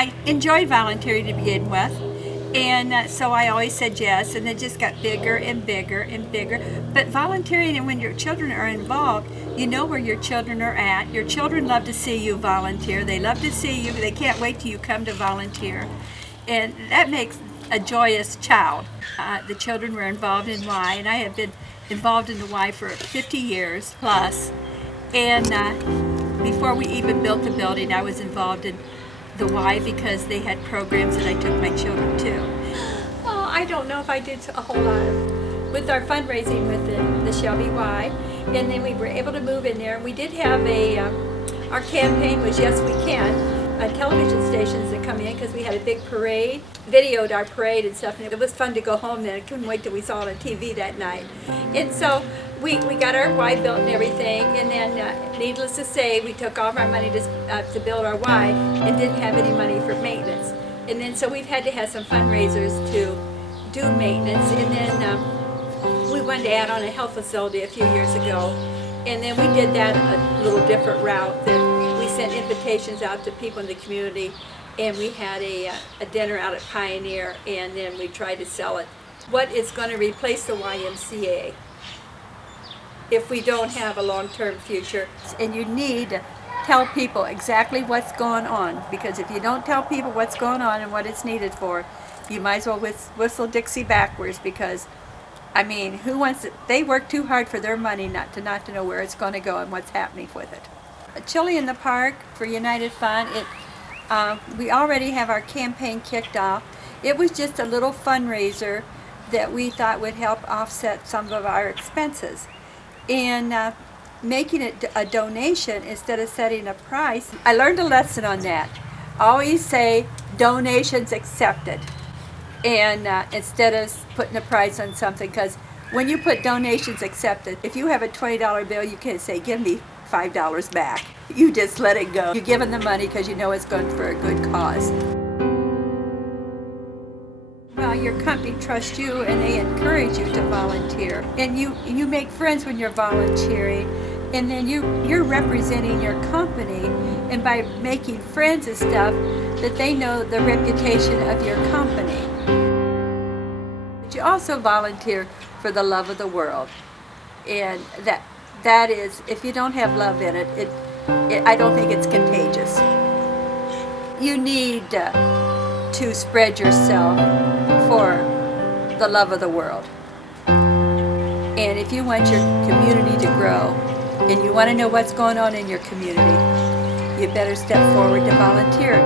I enjoyed volunteering to begin with, and so I always said yes, and it just got bigger and bigger and bigger. But volunteering, and when your children are involved, you know where your children are at. Your children love to see you volunteer. They love to see you. They can't wait till you come to volunteer. And that makes a joyous child. The children were involved in Y, and I have been involved in the Y for 50 years plus. And before we even built the building, I was involved in the Y because they had programs that I took my children to. Oh, I don't know if I did a whole lot with our fundraising with the Shelby Y, and then we were able to move in there. We did have our campaign was Yes We Can, television stations that come in because we had a big parade, videoed our parade and stuff, and it was fun to go home then. I couldn't wait till we saw it on TV that night. And so we got our Y built and everything, and then needless to say, we took all of our money to build our Y and didn't have any money for maintenance. And then so we've had to have some fundraisers to do maintenance, and then we wanted to add on a health facility a few years ago, and then we did that a little different route. That we sent invitations out to people in the community, and we had a dinner out at Pioneer, and then we tried to sell it. What is going to replace the YMCA if we don't have a long-term future? And you need to tell people exactly what's going on, because if you don't tell people what's going on and what it's needed for, you might as well whistle Dixie backwards, because I mean, who wants it? They work too hard for their money not to know where it's going to go and what's happening with it. Chili in the Park for United Fund, we already have our campaign kicked off. It was just a little fundraiser that we thought would help offset some of our expenses. And making it a donation instead of setting a price, I learned a lesson on that. Always say donations accepted, and instead of putting a price on something, because when you put donations accepted, if you have a $20 bill, you can't say, give me $5 back. You just let it go. You're giving the money because you know it's going for a good cause. Well, your company trusts you and they encourage you to volunteer. And you make friends when you're volunteering, and then you're representing your company, and by making friends and stuff, that they know the reputation of your company. But you also volunteer for the love of the world. And that is, if you don't have love in it, I don't think it's contagious. You need to spread yourself for the love of the world. And if you want your community to grow, and you want to know what's going on in your community, you better step forward to volunteer.